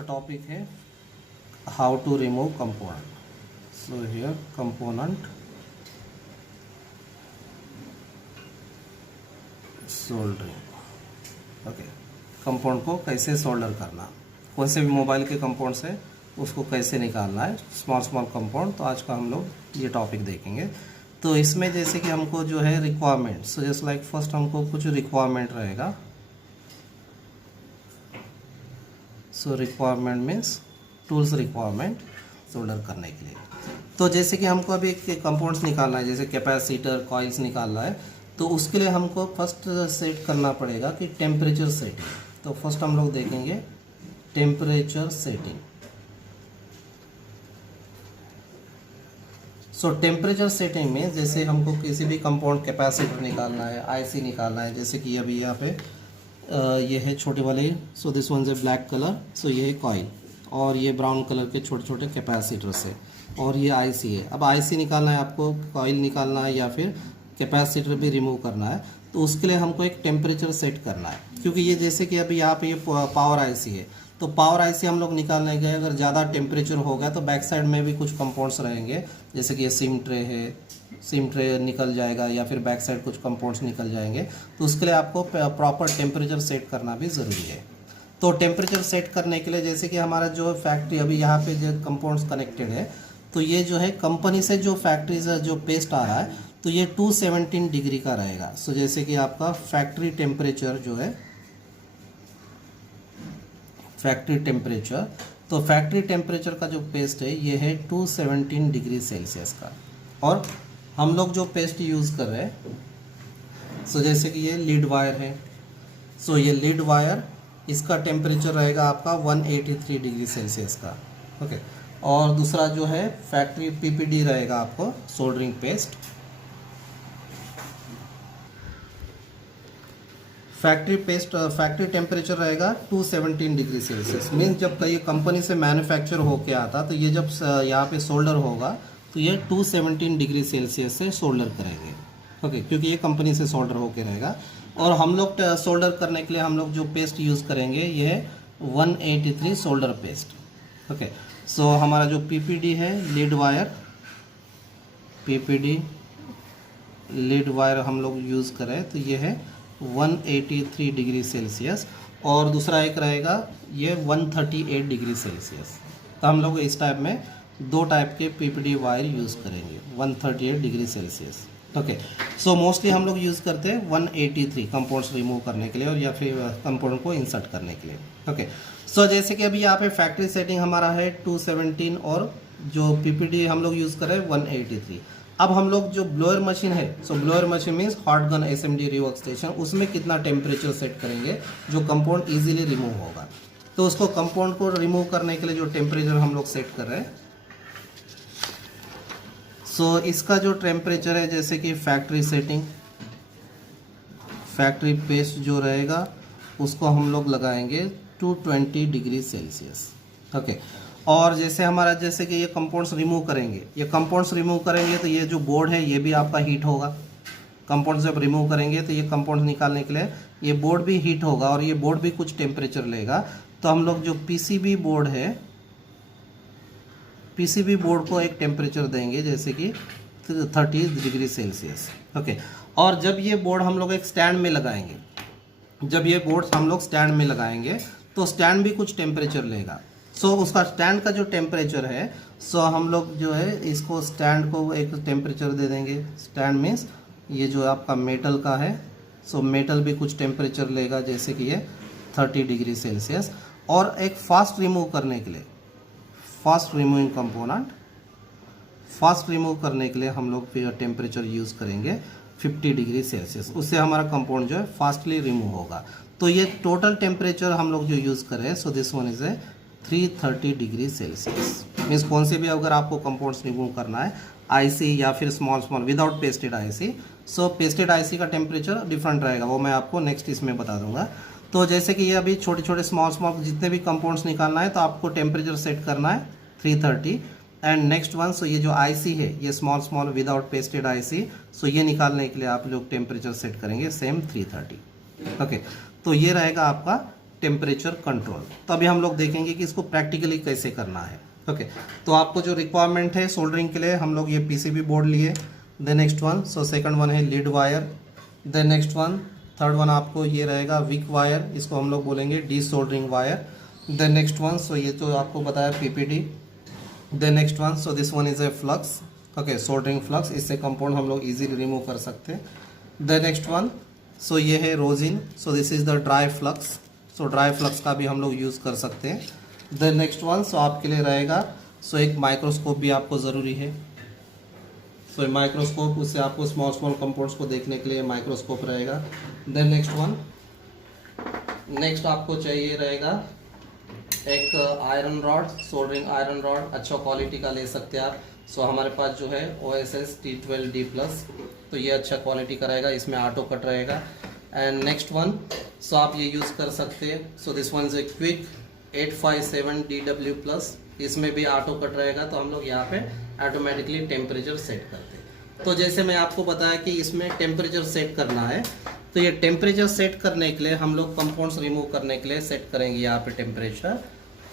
का टॉपिक है how to remove component. So here component soldering. Okay, compound को कैसे सोल्डर करना, कौन से भी मोबाइल के कंपाउंड से उसको कैसे निकालना है, स्मॉल स्मॉल कंपाउंड. तो आज का हम लोग ये टॉपिक देखेंगे. तो इसमें जैसे कि हमको जो है requirement, so just like first हमको कुछ रिक्वायरमेंट रहेगा. So requirement means tools requirement solder करने के लिए. तो जैसे कि हमको अभी कंपाउंड्स निकालना है, जैसे कैपेसिटर कॉइल्स निकालना है, तो उसके लिए हमको फर्स्ट सेट करना पड़ेगा कि टेम्परेचर सेटिंग. तो फर्स्ट हम लोग देखेंगे टेम्परेचर सेटिंग. सो टेम्परेचर सेटिंग में जैसे हमको किसी भी कंपाउंड कैपेसिटर निकालना है, आईसी निकालना है, जैसे कि अभी यहाँ पे ये है छोटे वाले. So this one is black colour. So ये है कॉइल और ये ब्राउन कलर के छोटे छोटे कैपेसिटर से, और ये आईसी है. अब आईसी निकालना है आपको, कॉइल निकालना है या फिर कैपेसिटर भी रिमूव करना है. तो उसके लिए हमको एक टेम्परेचर सेट करना है, क्योंकि ये जैसे कि अभी यहाँ पे ये पावर आईसी है. तो पावर आईसी हम लोग निकालने गए, अगर ज़्यादा टेम्परेचर हो गया तो बैक साइड में भी कुछ कंपाउंड्स रहेंगे, जैसे कि ये सिम ट्रे है, सिम ट्रे निकल जाएगा या फिर बैक साइड कुछ कंपाउंड्स निकल जाएंगे. तो उसके लिए आपको प्रॉपर टेम्परेचर सेट करना भी ज़रूरी है. तो टेम्परेचर सेट करने के लिए जैसे कि हमारा जो फैक्ट्री अभी यहाँ पे जो कंपाउंड्स कनेक्टेड है, तो ये जो है कंपनी से जो फैक्ट्री से जो पेस्ट आ रहा है, तो ये 217 डिग्री का रहेगा. सो जैसे कि आपका फैक्ट्री टेम्परेचर जो है, फैक्ट्री टेम्परेचर, तो फैक्ट्री टेम्परेचर का जो पेस्ट है ये है 217 डिग्री सेल्सियस का. और हम लोग जो पेस्ट यूज़ कर रहे हैं, सो जैसे कि ये लीड वायर है. सो ये लीड वायर, इसका टेम्परेचर रहेगा आपका 183 डिग्री सेल्सियस का. ओके. और दूसरा जो है फैक्ट्री पीपीडी रहेगा आपको सोल्डरिंग पेस्ट. फैक्ट्री टेम्परेचर रहेगा 217 डिग्री सेल्सियस. मीन्स जब ये कंपनी से मैन्युफैक्चर होके आता, तो ये जब यहाँ पे सोल्डर होगा तो ये 217 डिग्री सेल्सियस से सोल्डर करेंगे. ओके, क्योंकि ये कंपनी से सोल्डर होके रहेगा. और हम लोग सोल्डर करने के लिए हम लोग जो पेस्ट यूज़ करेंगे ये है 183 सोल्डर पेस्ट. ओके. सो हमारा जो पीपीडी है, lead wire, PPD lead wire हम लोग यूज़ करें तो ये है 183 डिग्री सेल्सियस. और दूसरा एक रहेगा ये 138 डिग्री सेल्सियस. तो हम लोग इस टाइप में दो टाइप के पीपीडी वायर यूज़ करेंगे 138 degree Celsius. Okay. So mostly हम लोग यूज़ करते हैं 183 कंपाउंड्स रिमूव करने के लिए और या फिर कंपाउंड को इंसर्ट करने के लिए. ओके. सो जैसे कि अभी यहाँ पे फैक्ट्री सेटिंग हमारा है 217 और जो पीपीडी हम लोग यूज़ कर रहे हैं 183. अब हम लोग जो ब्लोअर मशीन है, so blower machine means hot gun SMD rework station, उसमें कितना टेम्परेचर सेट करेंगे जो कंपाउंड इजीली रिमूव होगा. तो उसको कंपाउंड को रिमूव करने के लिए जो टेम्परेचर हम लोग सेट कर रहे हैं, सो इसका जो टेम्परेचर है जैसे कि फैक्ट्री सेटिंग, फैक्ट्री पेस्ट जो रहेगा उसको हम लोग लगाएंगे 220 डिग्री सेल्सियस. ओके. और जैसे हमारा जैसे कि ये कंपाउंड्स रिमूव करेंगे, ये कंपाउंड्स रिमूव करेंगे तो ये जो बोर्ड है ये भी आपका हीट होगा. कंपाउंड्स जब रिमूव करेंगे तो ये कंपाउंड्स निकालने के लिए ये बोर्ड भी हीट होगा और ये बोर्ड भी कुछ टेम्परेचर लेगा. तो हम लोग जो पीसीबी बोर्ड है, पीसीबी बोर्ड को एक टेम्परेचर देंगे जैसे कि 30 डिग्री सेल्सियस. ओके. और जब ये बोर्ड हम लोग एक स्टैंड में लगाएंगे, जब ये बोर्ड हम लोग स्टैंड में लगाएंगे तो स्टैंड भी कुछ टेम्परेचर लेगा. सो उसका स्टैंड का जो टेम्परेचर है, सो हम लोग जो है इसको स्टैंड को एक टेम्परेचर दे देंगे. स्टैंड मीन्स ये जो आपका मेटल का है, सो मेटल भी कुछ टेम्परेचर लेगा जैसे कि ये 30 डिग्री सेल्सियस. और एक फास्ट रिमूव करने के लिए, fast removing component, fast remove करने के लिए हम लोग फिर टेम्परेचर यूज़ करेंगे 50 डिग्री सेल्सियस. उससे हमारा कंपाउंड जो है फास्टली रिमूव होगा. तो ये टोटल टेम्परेचर हम लोग जो यूज़ कर रहे हैं, so this one is a 330 degree Celsius. Means कौन से भी अगर आपको कंपाउंड्स रिमूव करना है, आईसी या फिर small small without pasted IC, so pasted IC का टेम्परेचर डिफरेंट रहेगा, वो मैं आपको नेक्स्ट इसमें बता दूंगा. तो जैसे कि ये अभी छोटे छोटे स्मॉल स्मॉल जितने भी कंपाउंड्स निकालना है तो आपको टेम्परेचर सेट करना है 330. एंड नेक्स्ट वन, सो ये जो आईसी है ये small small without pasted IC, so ये निकालने के लिए आप लोग टेम्परेचर सेट करेंगे सेम 330. ओके. तो ये रहेगा आपका टेम्परेचर कंट्रोल। तो अभी हम लोग देखेंगे कि इसको प्रैक्टिकली कैसे करना है। ओके, तो आपको जो रिक्वायरमेंट है सोल्डरिंग के लिए, हम लोग ये पीसीबी बोर्ड लिए। Then next one, so second one है lead wire. Then next one, third one आपको ये रहेगा विक वायर, इसको हम लोग बोलेंगे desoldering wire. Then next one, so ये तो आपको बताया PPD. Then next one, so this one is a flux, okay soldering flux, इससे कंपाउंड हम लोग इजीली रिमूव कर सकते हैं। देन नेक्स्ट वन, सो ये है rosin, so this is the dry flux, so dry flux का भी हम लोग यूज़ कर सकते हैं। देन नेक्स्ट वन, सो आपके लिए रहेगा, सो एक माइक्रोस्कोप भी आपको ज़रूरी है। सो माइक्रोस्कोप, उससे आपको स्मॉल स्मॉल कंपाउंड्स को देखने के लिए माइक्रोस्कोप रहेगा। देन नेक्स्ट वन, नेक्स्ट आपको चाहिए रहेगा एक iron rod, soldering iron rod, अच्छा क्वालिटी का ले सकते हैं आप। सो हमारे पास जो है OSS T12D+, तो ये अच्छा क्वालिटी का रहेगा, इसमें ऑटो कट रहेगा। एंड नेक्स्ट वन, सो आप ये यूज़ कर सकते हैं, so this one is a quick 857DW+, इसमें भी ऑटो कट रहेगा। तो हम लोग यहाँ पे ऑटोमेटिकली टेम्परेचर सेट करते हैं। तो जैसे मैं आपको बताया कि इसमें टेम्परेचर सेट करना है, तो ये टेम्परेचर सेट करने के लिए हम लोग कंपाउंड्स रिमूव करने के लिए सेट करेंगे यहाँ पे टेम्परेचर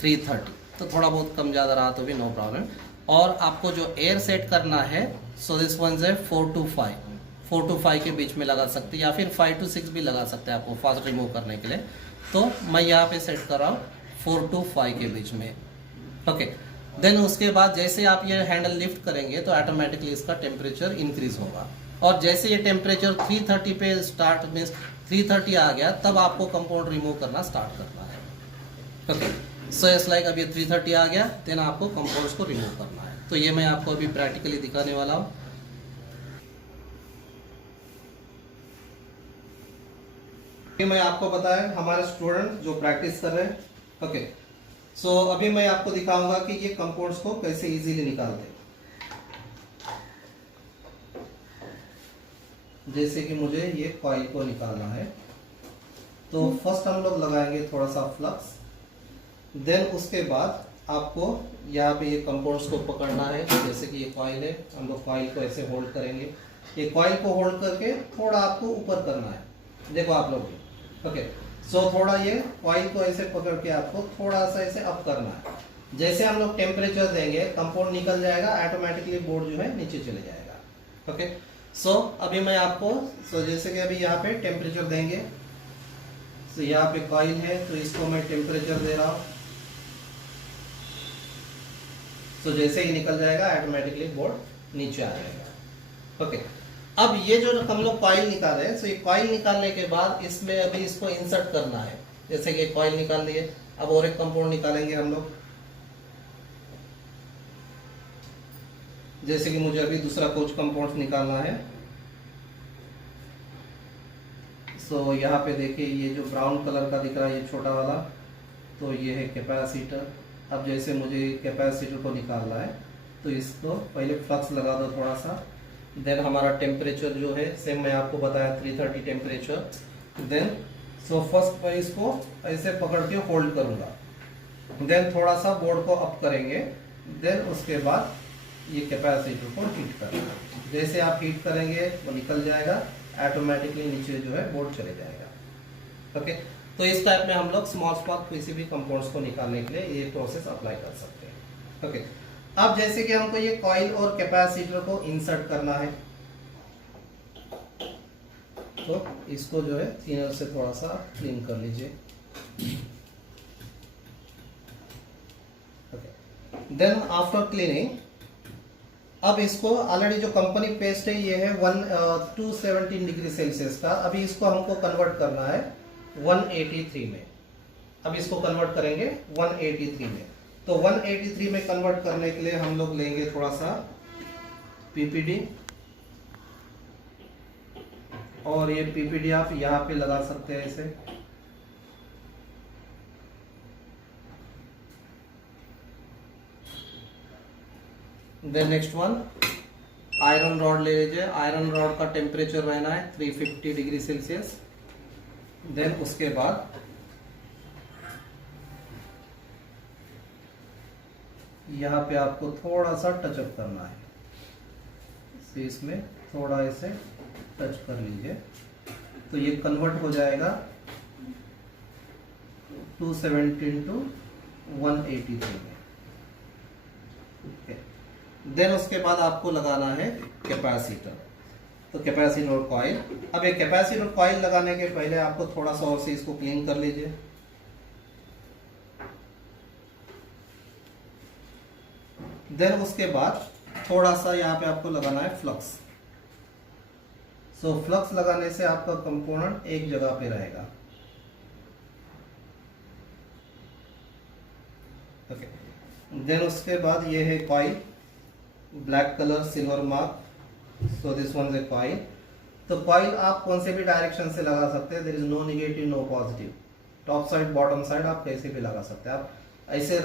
330। तो थोड़ा बहुत कम ज़्यादा रहा तो भी नो प्रॉब्लम। और आपको जो एयर सेट करना है, सो दिस वन है 4 to 5 के बीच में लगा सकते हैं, या फिर 5 to 6 भी लगा सकते हैं आपको फास्ट रिमूव करने के लिए। तो मैं यहाँ पे सेट कर रहा हूँ 4 to 5 के बीच में। ओके, देन उसके बाद जैसे आप ये हैंडल लिफ्ट करेंगे तो ऑटोमेटिकली इसका टेम्परेचर इंक्रीज होगा। और जैसे ये टेम्परेचर 330 पे स्टार्ट मीन्स 330 आ गया, तब आपको कंपाउंड रिमूव करना स्टार्ट करना है। ओके, सो इट्स लाइक अब ये 330 आ गया, देन आपको कंपाउंड्स को रिमूव करना है। तो ये मैं आपको अभी प्रैक्टिकली दिखाने वाला हूँ। मैं आपको बताया हमारे स्टूडेंट जो प्रैक्टिस कर रहे हैं। ओके, सो अभी मैं आपको दिखाऊंगा कि ये कंपाउंड्स को कैसे इजीली निकालते हैं। जैसे कि मुझे ये कॉइल को निकालना है, तो फर्स्ट हम लोग लगाएंगे थोड़ा सा फ्लक्स। देन उसके बाद आपको यहाँ पे ये कंपाउंड्स को पकड़ना है। जैसे कि ये कॉइल है, हम लोग कॉइल को ऐसे होल्ड करेंगे। ये कॉइल को होल्ड करके थोड़ा आपको ऊपर करना है, देखो आप लोग। ओके, सो थोड़ा ये कॉइल को ऐसे पकड़ के आपको थोड़ा सा ऐसे अप करना है। जैसे हम लोग टेम्परेचर देंगे, कंपाउंड निकल जाएगा, ऑटोमेटिकली बोर्ड जो है नीचे चले जाएगा। ओके, सो अभी मैं आपको जैसे कि अभी यहाँ पे टेम्परेचर देंगे, तो यहाँ पे कॉइल है, तो इसको मैं टेम्परेचर दे रहा हूँ। तो जैसे ही निकल जाएगा ऑटोमेटिकली बोर्ड नीचे आ जाएगा। ओके, अब ये जो हम लोग कॉइल निकाल रहे हैं, तो ये कॉइल निकालने के बाद इसमें अभी इसको इंसर्ट करना है। जैसे कि कॉइल निकाल दिए, अब और एक कंपाउंड निकालेंगे हम लोग। जैसे कि मुझे अभी दूसरा कुछ कंपाउंड निकालना है। सो यहाँ पे देखिए ये जो ब्राउन कलर का दिख रहा है, ये छोटा वाला, तो ये है कैपेसिटर। अब जैसे मुझे कैपेसिटर को निकालना है, तो इसको पहले फ्लक्स लगा दो थोड़ा सा। देन हमारा टेम्परेचर जो है सेम मैं आपको बताया 330 टेम्परेचर। देन सो फर्स्ट मैं इसको ऐसे पकड़ के होल्ड करूँगा। देन थोड़ा सा बोर्ड को अप करेंगे। देन उसके बाद ये कैपेसिटर को हीट करना। जैसे आप हीट करेंगे वो निकल जाएगा, ऑटोमेटिकली नीचे जो है बोर्ड चले जाएगा। ओके, तो इस टाइप में हम लोग स्मॉल किसी भी कंपाउंड्स को निकालने के लिए ये प्रोसेस अप्लाई कर सकते हैं। ओके, अब जैसे कि हमको ये कॉइल और कैपेसिटर को इंसर्ट करना है, तो इसको जो है थिनर से थोड़ा सा क्लीन कर लीजिए। ओके, देन आफ्टर क्लीनिंग, अब इसको ऑलरेडी जो कंपनी पेस्ट है ये है 217 डिग्री सेल्सियस का। अभी इसको हमको कन्वर्ट करना है 183 में। अब इसको कन्वर्ट करेंगे 183 में। तो 183 में कन्वर्ट करने के लिए हम लोग लेंगे थोड़ा सा पीपीडी, और ये पीपीडी आप यहाँ पे लगा सकते हैं इसे। Then next one, iron rod ले लीजिए। आयरन रॉड का टेम्परेचर रहना है 350 डिग्री सेल्सियस। देन उसके बाद यहाँ पे आपको थोड़ा सा टचअप करना है, इसमें थोड़ा ऐसे टच कर लीजिए, तो ये कन्वर्ट हो जाएगा 217 टू 183 में। देन उसके बाद आपको लगाना है कैपेसिटर। तो कैपेसिटर कॉइल, अब एक कैपेसिटर कॉइल लगाने के पहले आपको थोड़ा सा और से इसको क्लीन कर लीजिए। देन उसके बाद थोड़ा सा यहाँ पे आपको लगाना है फ्लक्स। सो फ्लक्स लगाने से आपका कंपोनेंट एक जगह पे रहेगा। ओके, देन उसके बाद ये है coil, black colour silver mark, so this one is a coil. तो कॉइल आप कौन से भी डायरेक्शन से लगा सकते हैं, there is no negative no positive, top side bottom side आप कैसे भी लगा सकते हैं। आप ऐसे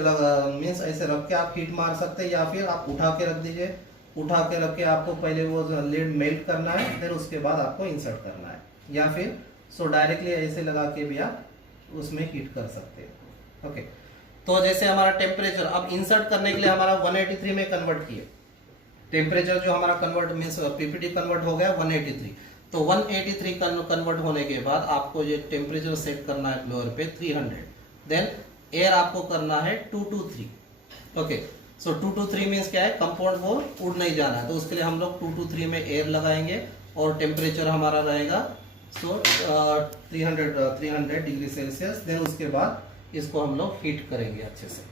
मीन्स ऐसे रख के आप हीट मार सकते हैं, या फिर आप उठा के रख दीजिए। उठा के रख के आपको पहले वो लीड मेल्ट करना है, देन उसके बाद आपको इंसर्ट करना है, या फिर सो डायरेक्टली ऐसे लगा के भी आप उसमें हीट कर सकते हैं। ओके, तो जैसे हमारा टेम्परेचर अब इंसर्ट करने के लिए हमारा 183 में कन्वर्ट किए, टेम्परेचर जो हमारा कन्वर्ट मीन्स पीपीटी कन्वर्ट हो गया 183। तो 183 कन्वर्ट होने के बाद आपको ये टेम्परेचर सेट करना है फ्लोर पे 300। देन एयर आपको करना है 223। ओके, सो 223 मीन्स क्या है, कंपाउंड वो उड़ नहीं जाना है, तो उसके लिए हम लोग 223 में एयर लगाएंगे और टेम्परेचर हमारा रहेगा सो 300 डिग्री सेल्सियस। देन उसके बाद इसको हम लोग हीट करेंगे अच्छे से।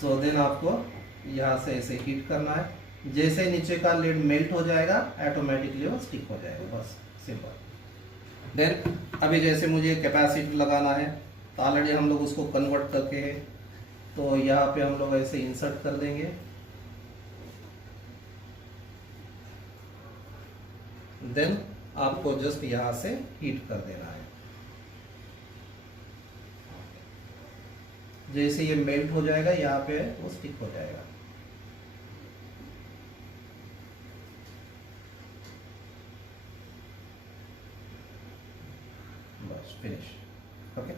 सो देन आपको यहाँ से ऐसे हीट करना है, जैसे नीचे का लिड मेल्ट हो जाएगा ऑटोमेटिकली वो स्टिक हो जाएगा, बस सिंपल। देन अभी जैसे मुझे कैपेसिटर लगाना है, तो ऑलरेडी हम लोग उसको कन्वर्ट करके है, तो यहाँ पे हम लोग ऐसे इंसर्ट कर देंगे। देन आपको जस्ट यहाँ से हीट कर देना है। जैसे ये मेल्ट हो जाएगा यहाँ पे वो स्टिक हो जाएगा। बस फिनिश। ओके,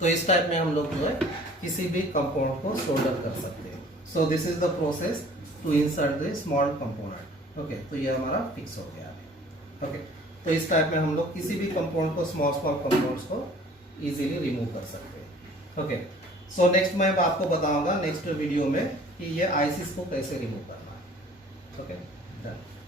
तो इस टाइप में हम लोग जो है किसी भी कंपाउंड को सोल्डर कर सकते हैं। So this is the process to insert the small component. Okay, तो ये हमारा फिक्स हो गया है। ओके, तो इस टाइप में हम लोग किसी भी कंपाउंड को स्मॉल कंपाउंड्स को इजीली रिमूव कर सकते हैं। ओके, सो नेक्स्ट मैं आपको बताऊंगा नेक्स्ट वीडियो में कि ये आईसीस को कैसे रिमूव करना है। ओके।